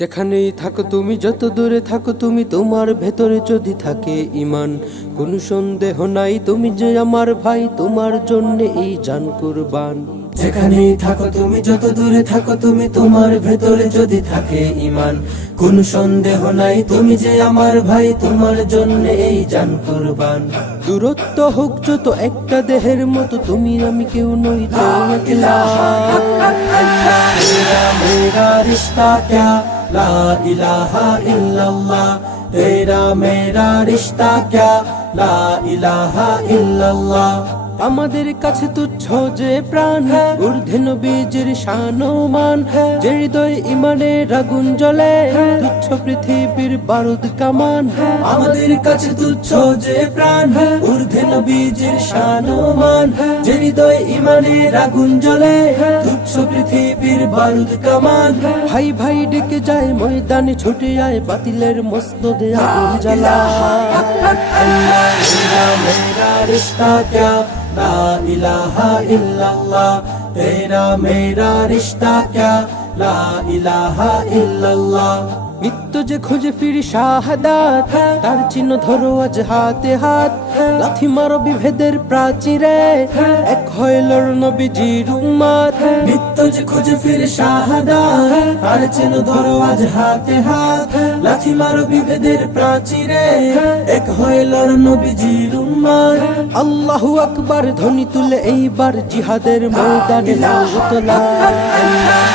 যেখানেই থাকো তুমি, যত দূরে থাকো তুমি, তোমার ভেতরে যদি থাকে ঈমান, কোনো সন্দেহ নাই তুমি যে আমার ভাই, তোমার জন্য এই জান কুরবান। যেখানেই থাকো তুমি, যত দূরে থাকো তুমি, তোমার ভেতরে যদি থাকে ঈমান, কোনো সন্দেহ নাই তুমি যে আমার ভাই, তোমার জন্য এই জান কুরবান। দূরত্ব হোক যত একটা দেহের মতো, তুমি আমি কেউ নই তো একলা। तेरा मेरा रिश्ता क्या, ला इलाहा इल्लल्लाह। तेरा मेरा रिश्ता क्या, ला इलाहा इल्लल्लाह। আমাদের কাছে তুচ্ছ যে প্রাণ, ঊর্ধ্বে নবীজির শান ও মান, যে হৃদয়ে ঈমানের আগুন জ্বলে, তুচ্ছ পৃথিবীর বারুদ কামান। আমাদের কাছে তুচ্ছ যে প্রাণ, ঊর্ধ্বে নবীজির শান ও মান, যে হৃদয়ে ঈমানের আগুন জ্বলে, তুচ্ছ পৃথিবীর বারুদ কামান। ভাই ভাই ডেকে যায় ময়দানে, ছুটে আয় বাতিলের মস্তদে আগুন জ্বালা। तेरा मेरा रिश्ता क्या, ला इलाहा इल्लल्लाह। तेरा मेरा रिश्ता क्या, ला इलाहा इल्लल्लाह। নিত্য যে খুঁজে ফিরি শাহাদাত, তার চিহ্ন ধরো আজ হাতে হাত। লাথি মারো বিভেদের প্রাচীরে, এক হইল নবীজির উম্মত। নিত্য যে খুঁজে ফিরে শাহাদাত, আর চেন ধরো আজ হাতে হাত। লাথি মারো বিভেদের প্রাচীরে, এক হইল নবীজির উম্মত। আল্লাহু আকবার ধ্বনি তুলে এইবার জিহাদের ময়দানে লাও তোলা।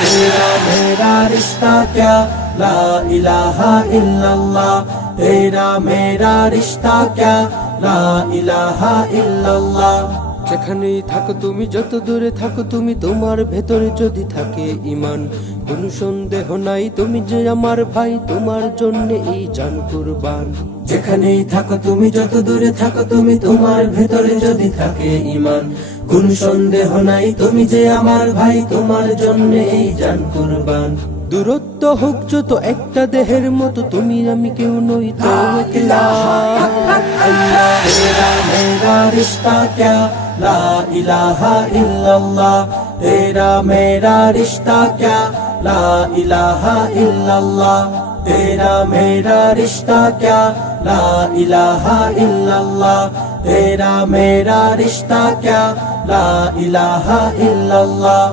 तेरा मेरा रिश्ता क्या, ला इलाहा इल्लल्लाह। तेरा मेरा रिश्ता क्या, ला इलाहा इल्लल्लाह। যেখানেই থাকো তুমি, যত দূরে থাকো তুমি, তোমার ভেতরে যদি থাকে ঈমান, কোনো সন্দেহ নাই তুমি যে আমার ভাই, তোমার জন্য এই জান কুরবান। যেখানেই থাকো তুমি, যত দূরে থাকো তুমি, তোমার ভেতরে যদি থাকে ঈমান, কোন সন্দেহ নাই তুমি যে আমার ভাই, তোমার জন্য এই জান কুরবান। দূরত্ব হোক যত একটা দেহের মতো, তুমি আমি কেউ নই তো একলা। तेरा मेरा रिश्ता क्या, ला इलाहा इल्लल्लाह। तेरा मेरा रिश्ता क्या, ला इलाहा इल्लल्लाह। तेरा मेरा रिश्ता क्या, ला इलाहा इल्लल्लाह। तेरा मेरा रिश्ता क्या, ला इलाहा इल्लल्लाह।